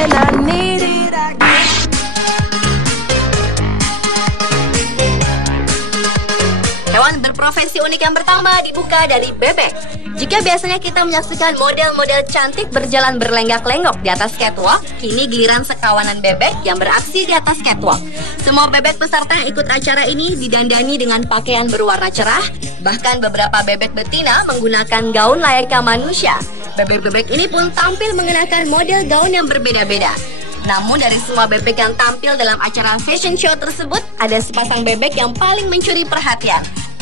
Hewan berprofesi unik yang pertama dibuka dari bebek. Jika biasanya kita menyaksikan model-model cantik berjalan berlenggak-lenggok di atas catwalk, kini giliran sekawanan bebek yang beraksi di atas catwalk. Semua bebek peserta yang ikut acara ini didandani dengan pakaian berwarna cerah, bahkan beberapa bebek betina menggunakan gaun layaknya manusia. Bebek-bebek ini pun tampil mengenakan model gaun yang berbeda-beda. Namun dari semua bebek yang tampil dalam acara fashion show tersebut, ada sepasang bebek yang paling mencuri perhatian.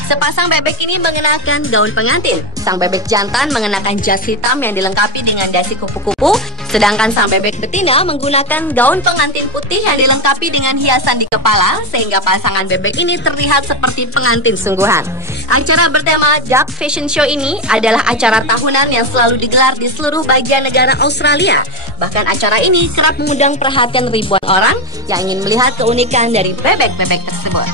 Sepasang bebek ini mengenakan gaun pengantin. Sang bebek jantan mengenakan jas hitam yang dilengkapi dengan dasi kupu-kupu, sedangkan sang bebek betina menggunakan gaun pengantin putih yang dilengkapi dengan hiasan di kepala, sehingga pasangan bebek ini terlihat seperti pengantin sungguhan. Acara bertema Duck Fashion Show ini adalah acara tahunan yang selalu digelar di seluruh bagian negara Australia. Bahkan acara ini kerap mengundang perhatian ribuan orang yang ingin melihat keunikan dari bebek-bebek tersebut.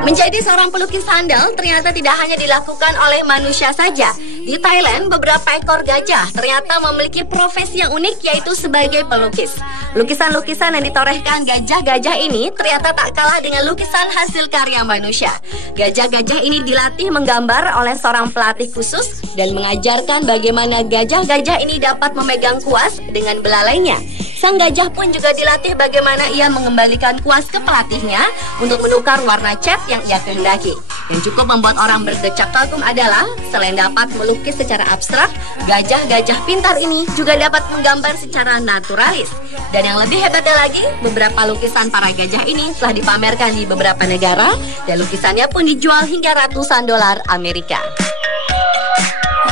Menjadi seorang pelukis sandal ternyata tidak hanya dilakukan oleh manusia saja. Di Thailand, beberapa ekor gajah ternyata memiliki profesi yang unik, yaitu sebagai pelukis. Lukisan-lukisan yang ditorehkan gajah-gajah ini ternyata tak kalah dengan lukisan hasil karya manusia. Gajah-gajah ini dilatih menggambar oleh seorang pelatih khusus dan mengajarkan bagaimana gajah-gajah ini dapat memegang kuas dengan belalainya. Sang gajah pun juga dilatih bagaimana ia mengembalikan kuas ke pelatihnya untuk menukar warna cat yang ia kehendaki. Yang cukup membuat orang berdecak kagum adalah selain dapat melukis secara abstrak, gajah-gajah pintar ini juga dapat menggambar secara naturalis. Dan yang lebih hebatnya lagi, beberapa lukisan para gajah ini telah dipamerkan di beberapa negara dan lukisannya pun dijual hingga ratusan dolar Amerika.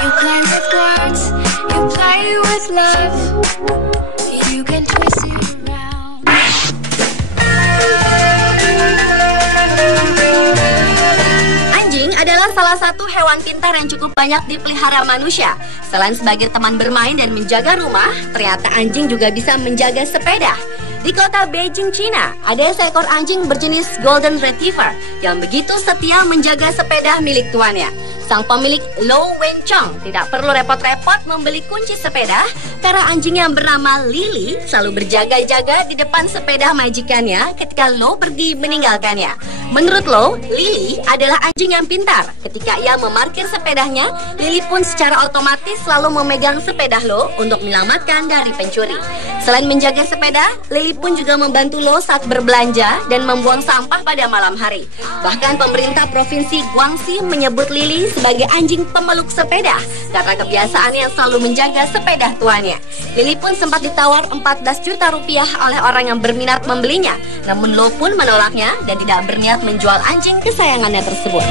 You play with words, you play with love. You can twist it around. Anjing adalah salah satu hewan pintar yang cukup banyak dipelihara manusia. Selain sebagai teman bermain dan menjaga rumah, ternyata anjing juga bisa menjaga sepeda. Di kota Beijing, China, ada seekor anjing berjenis Golden Retriever yang begitu setia menjaga sepeda milik tuannya. Sang pemilik Lo Wenchong tidak perlu repot-repot membeli kunci sepeda karena anjing yang bernama Lily selalu berjaga-jaga di depan sepeda majikannya ketika Lo pergi meninggalkannya. Menurut Lo, Lily adalah anjing yang pintar. Ketika ia memarkir sepedanya, Lily pun secara otomatis selalu memegang sepeda Lo untuk menyelamatkan dari pencuri. Selain menjaga sepeda, Lily pun juga membantu Lo saat berbelanja dan membuang sampah pada malam hari. Bahkan pemerintah Provinsi Guangxi menyebut Lily sebagai anjing pemeluk sepeda karena kebiasaannya selalu menjaga sepeda tuannya. Lily pun sempat ditawar 14 juta rupiah oleh orang yang berminat membelinya. Namun Lo pun menolaknya dan tidak berniat menjual anjing kesayangannya tersebut.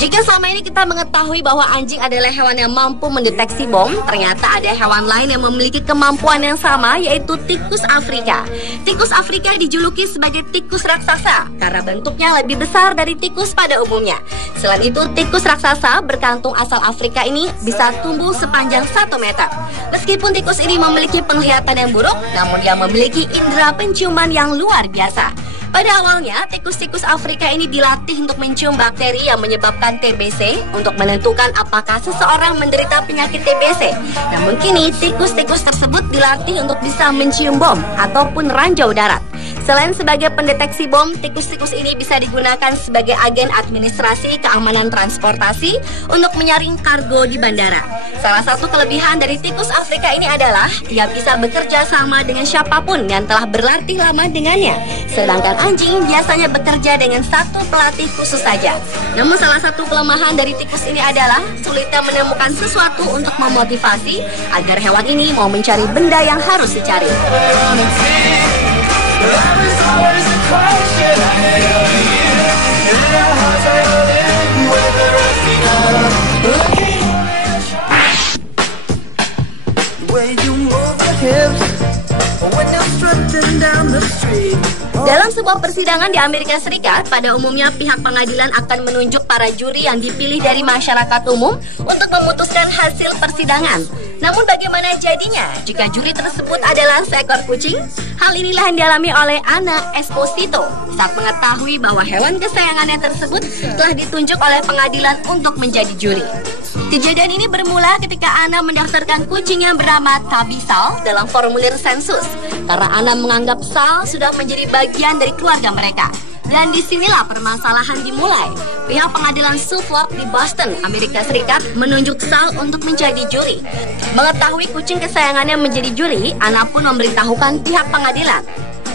Jika selama ini kita mengetahui bahwa anjing adalah hewan yang mampu mendeteksi bom, ternyata ada hewan lain yang memiliki kemampuan yang sama, yaitu tikus Afrika. Tikus Afrika dijuluki sebagai tikus raksasa karena bentuknya lebih besar dari tikus pada umumnya. Selain itu, tikus raksasa berkantung asal Afrika ini bisa tumbuh sepanjang 1 meter. Meskipun tikus ini memiliki penglihatan yang buruk, namun dia memiliki indera penciuman yang luar biasa. Pada awalnya, tikus-tikus Afrika ini dilatih untuk mencium bakteri yang menyebabkan TBC untuk menentukan apakah seseorang menderita penyakit TBC. Namun kini, tikus-tikus tersebut dilatih untuk bisa mencium bom ataupun ranjau darat. Selain sebagai pendeteksi bom, tikus-tikus ini bisa digunakan sebagai agen administrasi keamanan transportasi untuk menyaring kargo di bandara. Salah satu kelebihan dari tikus Afrika ini adalah ia bisa bekerja sama dengan siapapun yang telah berlatih lama dengannya. Sedangkan anjing biasanya bekerja dengan satu pelatih khusus saja. Namun salah satu kelemahan dari tikus ini adalah sulitnya menemukan sesuatu untuk memotivasi agar hewan ini mau mencari benda yang harus dicari. When you Dalam sebuah persidangan di Amerika Serikat, pada umumnya pihak pengadilan akan menunjuk para juri yang dipilih dari masyarakat umum untuk memutuskan hasil persidangan. Namun bagaimana jadinya jika juri tersebut adalah seekor kucing? Hal inilah yang dialami oleh Anna Esposito saat mengetahui bahwa hewan kesayangannya tersebut telah ditunjuk oleh pengadilan untuk menjadi juri. Kejadian ini bermula ketika Anna mendaftarkan kucing yang bernama Tabby Sal dalam formulir sensus, karena Anna menganggap Sal sudah menjadi bagian dari keluarga mereka. Dan disinilah permasalahan dimulai. Pihak pengadilan Suffolk di Boston, Amerika Serikat menunjuk Sal untuk menjadi juri. Mengetahui kucing kesayangannya menjadi juri, Anna pun memberitahukan pihak pengadilan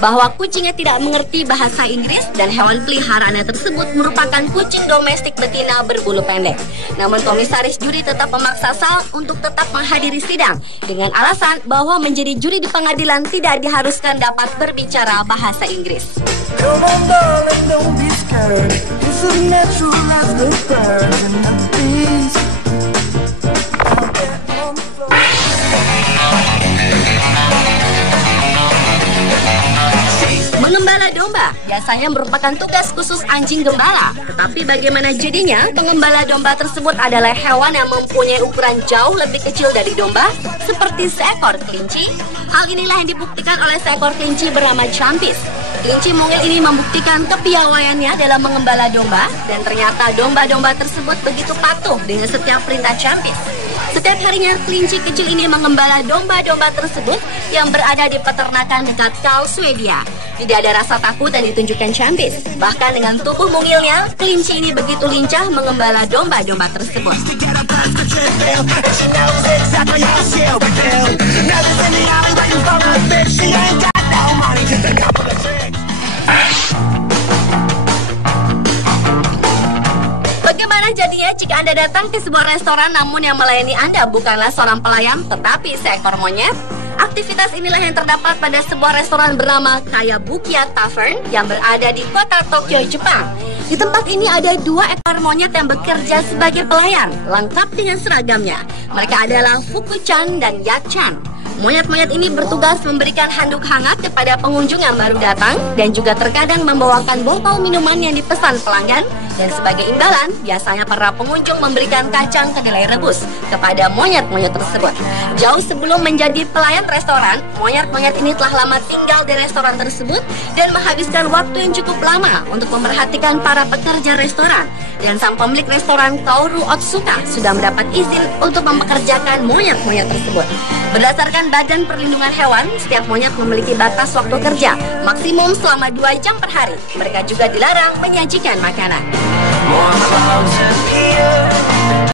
bahwa kucingnya tidak mengerti bahasa Inggris dan hewan peliharaannya tersebut merupakan kucing domestik betina berbulu pendek. Namun komisaris juri tetap memaksa Sal untuk tetap menghadiri sidang dengan alasan bahwa menjadi juri di pengadilan tidak diharuskan dapat berbicara bahasa Inggris. Come on, darling, don't be scared. It's as natural as the birds and the bees. Mengembala domba biasanya merupakan tugas khusus anjing gembala. Tetapi bagaimana jadinya pengembala domba tersebut adalah hewan yang mempunyai ukuran jauh lebih kecil dari domba, seperti seekor kelinci? Hal inilah yang dibuktikan oleh seekor kelinci bernama Champis. Kelinci mungil ini membuktikan kepiawaiannya dalam mengembala domba, dan ternyata domba-domba tersebut begitu patuh dengan setiap perintah Champis. Setiap harinya kelinci kecil ini mengembala domba-domba tersebut yang berada di peternakan dekat Karl, Swedia. Tidak ada rasa takut yang ditunjukkan Champis. Bahkan dengan tubuh mungilnya, kelinci ini begitu lincah mengembala domba-domba tersebut. Bagaimana jadinya jika Anda datang ke sebuah restoran namun yang melayani Anda bukanlah seorang pelayan tetapi seekor monyet? Aktivitas inilah yang terdapat pada sebuah restoran bernama Kayabukiya Tavern yang berada di kota Tokyo, Jepang. Di tempat ini ada 2 ekor monyet yang bekerja sebagai pelayan, lengkap dengan seragamnya. Mereka adalah Fuku-chan dan Yak-chan. Monyet-monyet ini bertugas memberikan handuk hangat kepada pengunjung yang baru datang dan juga terkadang membawakan botol minuman yang dipesan pelanggan. Dan sebagai imbalan, biasanya para pengunjung memberikan kacang kedelai rebus kepada monyet-monyet tersebut. Jauh sebelum menjadi pelayan restoran, monyet-monyet ini telah lama tinggal di restoran tersebut dan menghabiskan waktu yang cukup lama untuk memperhatikan para pekerja restoran. Dan sang pemilik restoran Kaoru Otsuka sudah mendapat izin untuk mempekerjakan monyet-monyet tersebut. Berdasarkan Badan Perlindungan Hewan, setiap monyet memiliki batas waktu kerja, maksimum selama 2 jam per hari. Mereka juga dilarang menyajikan makanan.